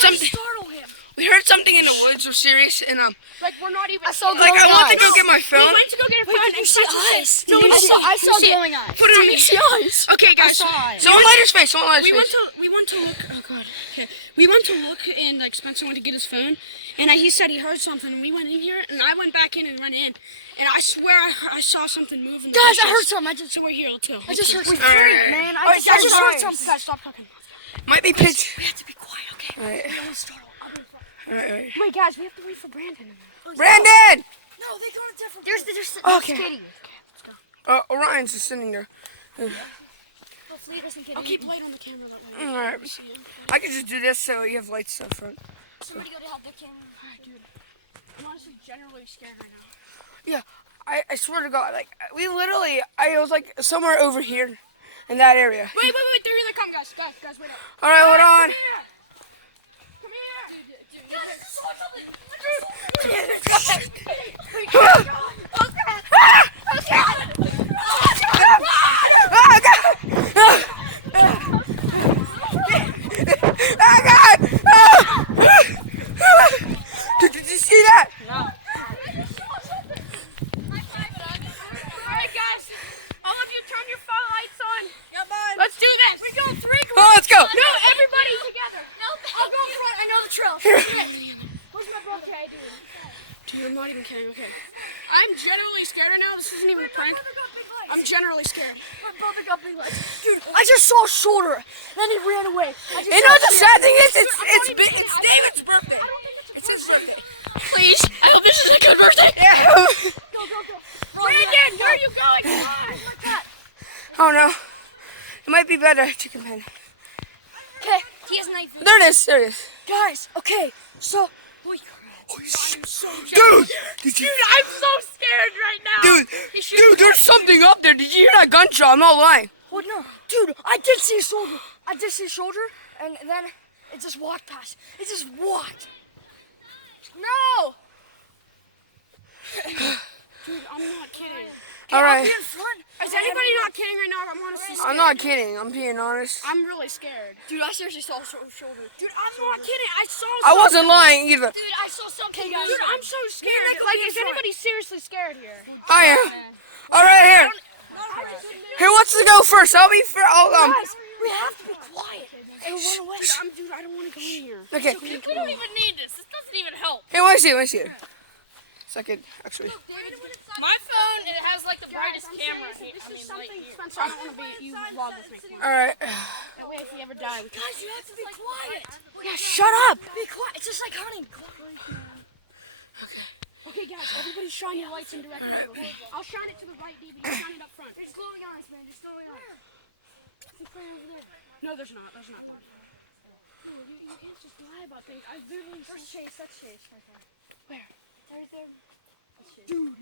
something. Startle him. We heard something in the woods. We're serious, and Like we're not even. I saw like I went to go get my phone. We went to go get a phone. Did you see eyes? I saw glowing eyes. Put it on me. see eyes? Okay, guys. saw eyes. Someone light his face. Someone light his We face. went to look. Oh god. Okay. We went to look, and like Spencer went to get his phone, and he said he heard something, and we went in here, and I went back in and went in, and I swear I saw something move in the Guys, I bushes. heard something. So we're here too. I just heard something. Alright. Man, I Alright, just heard guys, something. Guys, stop talking. Might be pitch. We have to be quiet, okay? Alright. We don't startle. Alright. Wait, guys, we have to wait for Brandon. Brandon! No, they go in a different. There's Okay. skating. Orion's just sitting there. Hopefully it doesn't get. I'll keep light on the camera that way. Alright. I can just do this so you have lights up front. Somebody go to help the camera. Alright, dude. I'm honestly generally scared right now. Yeah, I swear to God, like we literally, I was like somewhere over here, in that area. Wait, there they come, guys, wait up. All right, hold on. Come here. Dude. Guys, I saw something. Did you see that? No. Alright, guys. All of you turn your phone lights on. Yeah, man. Let's do this. We're going 3. Oh, let's go. No, everybody together. I'll go front. I know the trail. Where's my birthday, dude? Dude, I'm not even kidding, okay. I'm generally scared right now. This isn't even a prank. I'm generally scared. My brother got big lights. Dude, I just saw a shoulder. Then he ran away. You know the sad thing is, it's David's birthday. It's his birthday. Please, I hope this is a good birthday. Yeah. Go. Brandon, where are you going? Come on. Oh no, it might be better. Chicken pen. Okay, he has a knife. There it is. There it is. Guys, okay, so. Dude, Dude, I'm so scared right now. Dude, there's something up there. Did you hear that gunshot? I'm not lying. What? No, dude, I did see a shoulder. And then it just walked past. It just walked. No. Dude, I'm not kidding. All right. Be in front. Is anybody not kidding right now? I'm honestly scared. I'm not kidding. I'm being honest. I'm really scared. Dude, I seriously saw a shoulder. Dude, I'm not kidding. I saw I something. wasn't lying either. Dude, I saw something. Dude, I'm so scared. Maybe Like, be in is front. anybody seriously scared here? I am. All right, here. Here, what's to go first? I'll be first. Guys, we have to be quiet and run away. Dude, I don't want to go in here. Okay. We don't even need this. This doesn't even help. Hey, let me see it. Second, actually. My phone, it has like the brightest camera. This is something, Spencer, I don't want to be, you vlog with me. All right. That way if we ever die, we can. Guys, you have to be quiet. Yeah, shut up. Be quiet. It's just like hunting. Okay, guys, everybody shine your lights in direct angle. I'll shine it to the right, David. You shine it up front. There's glowing eyes, man. There's glowing eyes. No, there's not. There's not. No, you can't just lie about things. I literally. Where's Chase? That's Chase. Right there. Where? Right there. That's Chase. Dude.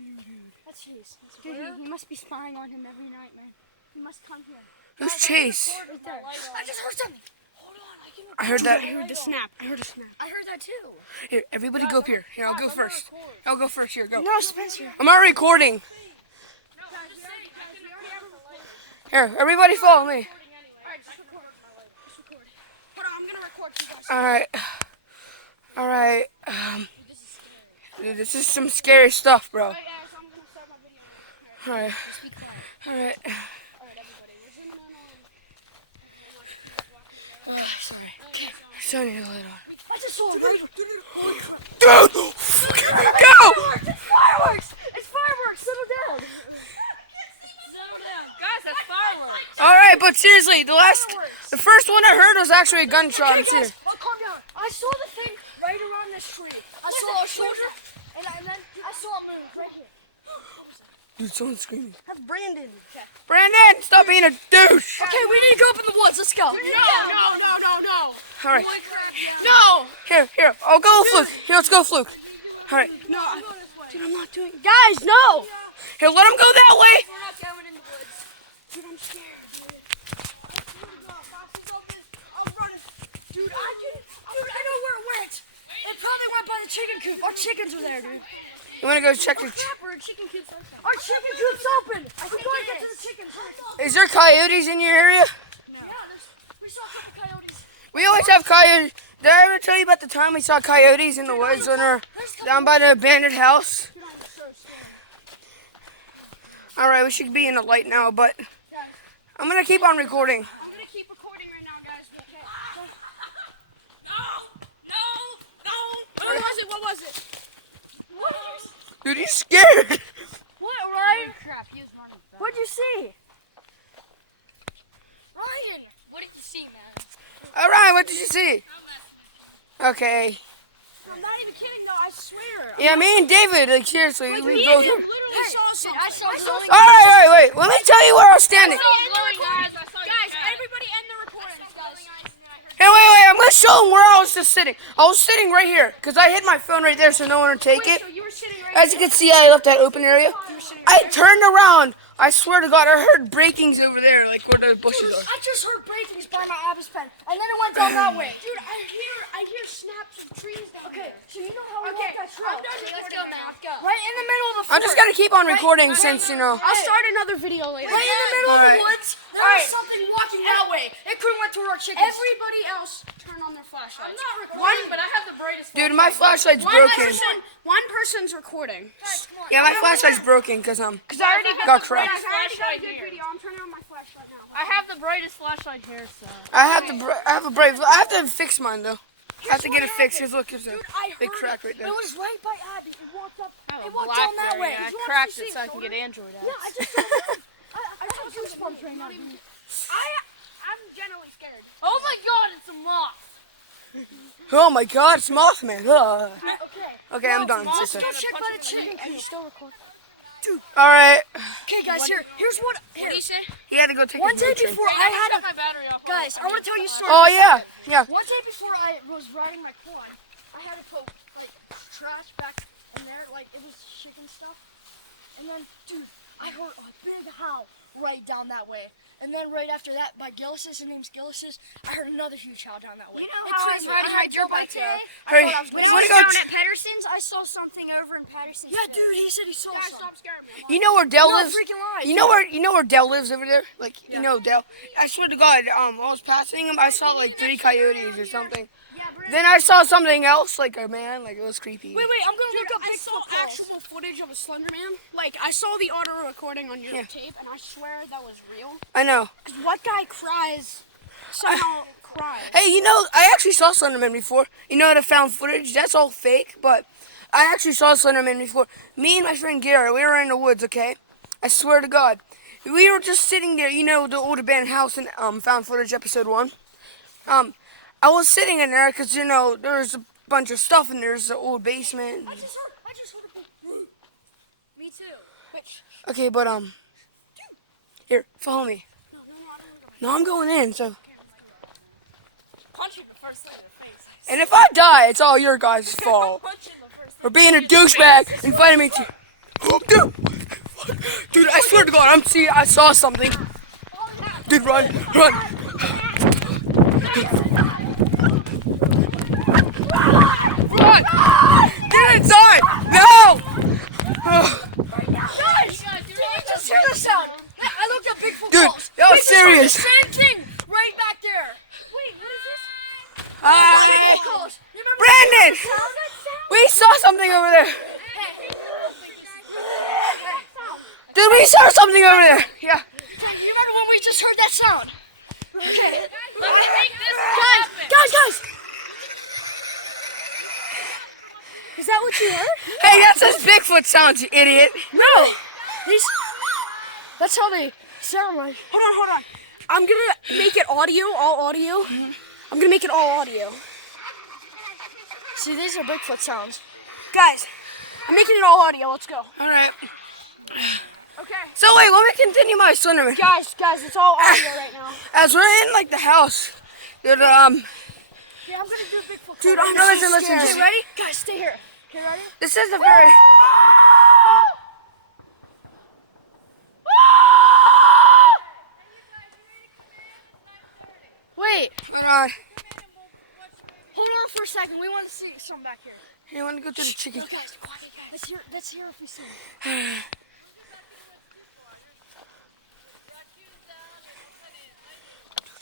That's Chase. Dude, he must be spying on him every night, man. He must come here. Who's Chase? Right there. I just heard something. Hold on. I heard that. I heard the snap. I heard that too. Here, everybody go up here. Here, I'll go first. I'll go first. Here, go. No, Spencer. I'm already recording. Here, everybody follow me. Alright, just record. Hold on, I'm gonna record you guys. All right. Dude, this is some scary stuff, bro. Alright, guys, I'm gonna start my video now. All right. Alright, everybody, we're zooming in on. Sorry. Turn your light on. I just saw it. Dude! Go! It's fireworks! It's fireworks! Settle down! Guys, that's fireworks. All right, but seriously, the first one I heard was actually a gunshot. Hey I'm serious. guys, calm down. I saw the thing right around this tree. I saw a shoulder, and then I saw it move right here. Dude, someone's screaming. That's Brandon. Brandon, stop being a douche. Okay, we need to go up in the woods. Let's go. No. All right. No. Here. I'll go Fluke. Here, let's go Fluke. All right. No. Dude, I'm not doing. Guys, no! Here, let him go that way. We're not going in the woods. Dude, I'm scared. Dude, I know where it went. It probably went by the chicken coop. Our chickens are there, dude. You want to go check the... Our chicken coop's open. We're going to get to the chickens. Is there coyotes in your area? Yeah, we saw a couple coyotes. We always have coyotes Did I ever tell you about the time we saw coyotes in the woods when we were down by the abandoned house? Dude, I'm so scared. Alright, we should be in the light now, but I'm gonna keep on recording. I'm gonna keep recording right now, guys. Okay. No. What was it? What was it? Dude, you scared. What, Ryan? Crap, he was running back. What'd you see? Ryan! What did you see, man? Alright, what did you see? Okay. I'm not even kidding, though. I swear. Yeah, me and David, like seriously, we Me both. and him literally saw something. I saw glowing Alright, wait. Let me tell you where I was standing. glowing eyes. I saw Guys, everybody end the recording, guys. Hey, wait. I'm gonna show them where I was just sitting. I was sitting right here because I hid my phone right there so no one would take it. So you were sitting right As you can see, I left that open area. I turned around. I swear to God, I heard breakings over there, like where the bushes are. I just heard breakings by my Abba's pen, and then it went down that way. Dude, I hear snaps of trees down Okay, there. so you know how we Okay, walk that I'm trail? done Let's recording go, right man. now. Let's go. Right in the middle of the I'm just gonna keep on recording since, you know. I'll start another video later. Right in the middle of Alright. the woods, there was something walking that way. It could have went to our chickens. Everybody else turn on their flashlights. I'm not recording, but I have the brightest. Dude, my flashlight's One broken. person's recording. Yeah, my flashlight's broken because Cause I already got cracked. I already got a Flashlight good here. video. I'm turning on my flashlight now. I have the brightest flashlight here, so. I have a brave. I have to fix mine though. I have to get it fixed. Cause look, there's a I big heard crack right there. It was right by Abby. It walked up. I have It a walked down that way. Blackberry. I Did you want cracked to see it so I can shoulder? get Android apps. Yeah, I just I saw goosebumps right now. dude. I'm generally scared. Oh my god, it's a moth! Oh my God, it's Mothman. Ugh. Okay. Okay, I'm done, Let's sister. go check by the chicken. Can you still record? All right. Okay, guys. Here's what. Here. He had to go take One a day picture. before I had shut a. my battery off. Guys, I want to tell you a story. Oh yeah. One day before I was riding my quad, I had to put like trash back in there, like it was chicken stuff. And then, dude, I heard a big howl right down that way. And then right after that, by Gillis's, his name's Gillis's, I heard another huge howl down that way. You know It how I was crazy. riding had my to go dirt bike back there. today? Hurry. I thought I was When gonna I was Wanna go down ch- at Patterson's, I saw something over in Patterson's. Yeah, dude, he said he saw Guys, something. stop scaring me. You know where Dell No lives? freaking lie. You know where Dell lives over there? Like you know Dell. I swear to God, I was passing him. I saw like 3 coyotes or something. Then I saw something else, like a man. Like it was creepy. Wait, I'm gonna Dude, look up I Bigfoot saw calls. actual footage of a Slender Man. Like, I saw the auto recording on your Yeah. tape, and I swear that was real. I know. Because what guy cries, somehow cries? Hey, you know, I actually saw Slenderman before. You know the found footage? That's all fake, but I actually saw Slenderman before. Me and my friend Garrett, we were in the woods, okay? I swear to God. We were just sitting there, you know, the old abandoned house in found footage episode 1. I was sitting in there because, you know, there's a bunch of stuff in there. There's an old basement. I just heard a big. Me too. Okay, but, here, follow me. No, I'm going in, so. Punch you the first thing in the face. And if I die, it's all your guys' fault. Punch you the first For being a douchebag, inviting me to. Oh, dude, I swear to God, I saw something. Dude, run. Run! Get inside! No! Guys, did you just hear the sound? I looked up Bigfoot Dude, calls. that was Bigfoot serious. calls, Same thing, right back there. Wait, what is this? Hi! Bigfoot calls. You remember Brandon! the sound that sound? We saw something over there. Dude, we saw something over there. Yeah. You remember when we just heard that sound? Okay. Guys, Guys! Is that what you heard? Hey, that says Bigfoot sounds, you idiot. No. That's how they sound like. Hold on. I'm gonna make it audio, all audio. I'm gonna make it all audio. See, these are Bigfoot sounds. Guys, I'm making it all audio. Let's go. All right. Okay. So wait, let me continue my Slenderman. Guys, it's all audio right now. As we're in like the house, dude, Yeah, I'm gonna do Bigfoot. Dude, calls. I'm No, so listen, scared. just- Okay, ready? Guys, stay here. Okay, ready? this is a very. Wait, Hold on. hold on for a second. We want to see something back here. You want to go to the chicken? No, guys, quiet, guys. Let's hear if we see it.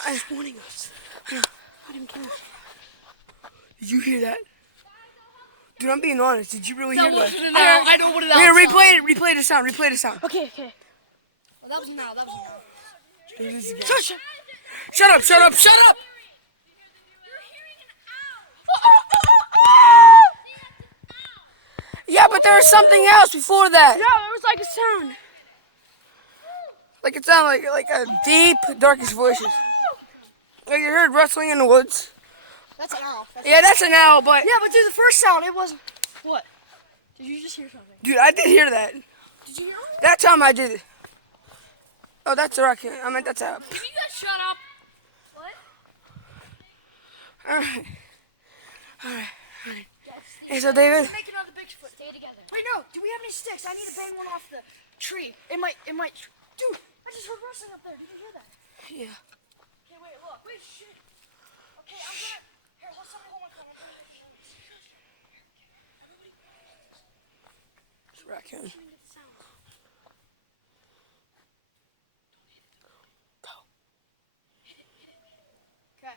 I was warning us. I didn't care. Did you hear that? Dude, I'm being honest. Did you really hear that? wasn't an owl. I know what an owl Here, sounds replay it. Replay the sound. Replay the sound. Okay. Well, that was an owl. Here, this again. Shut up! Shut up! Shut up! Yeah, but there was something else before that. Yeah, there was like a sound. Like it sounded like a deep, darkish voices. Like you heard rustling in the woods. That's an owl. Yeah, that's an owl, but Yeah, but dude, the first sound, it wasn't. What? Did you just hear something? dude, I did hear that. Did you hear it? That time I did it. Oh, that's a raccoon. I meant that's a. Can you guys shut up? What? All right. Hey, so David. Make another Bigfoot. Stay together. Wait, no. Do we have any sticks? I need to bang one off the tree. It might. Dude, I just heard rustling up there. Did you hear that? Yeah. Okay, wait, look. Wait, shit. Okay, I'm gonna. Here, somebody hold my phone. It's a raccoon. Okay.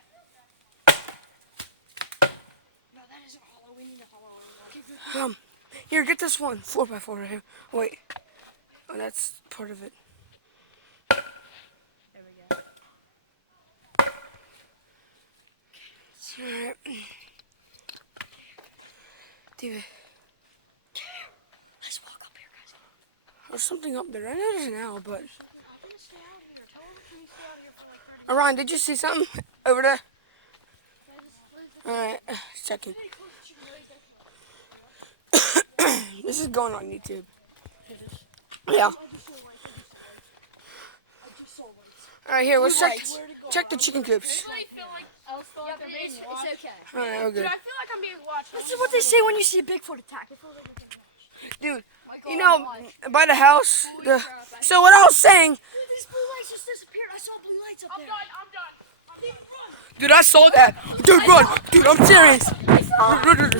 No, that isn't hollow. We need a hollow one. Here, get this one. 4x4 right here. Wait. Oh, that's part of it. There we go. Alright. David, Let's walk up here, guys. there's something up there. I know there's an owl, but. I'm gonna stay out here. Tell them we stay out here for like 30 Orion, did you see something over there? minutes. Alright, checking. Pretty close to chicken noise. This is going on YouTube. Yeah. I just saw lights. Alright, here, let's check. Where'd it go? Check the chicken coops. I feel like It's okay. Alright, we're Dude, good. I feel like I'm being watched. This is what they say when you see a Bigfoot attack. It feels like they're getting watched. Dude, you know, by the house, so what I was saying, Dude, these blue lights just disappeared. I saw blue lights up there. I'm done. dude, I saw that. Dude, run. Dude, I'm serious. Run.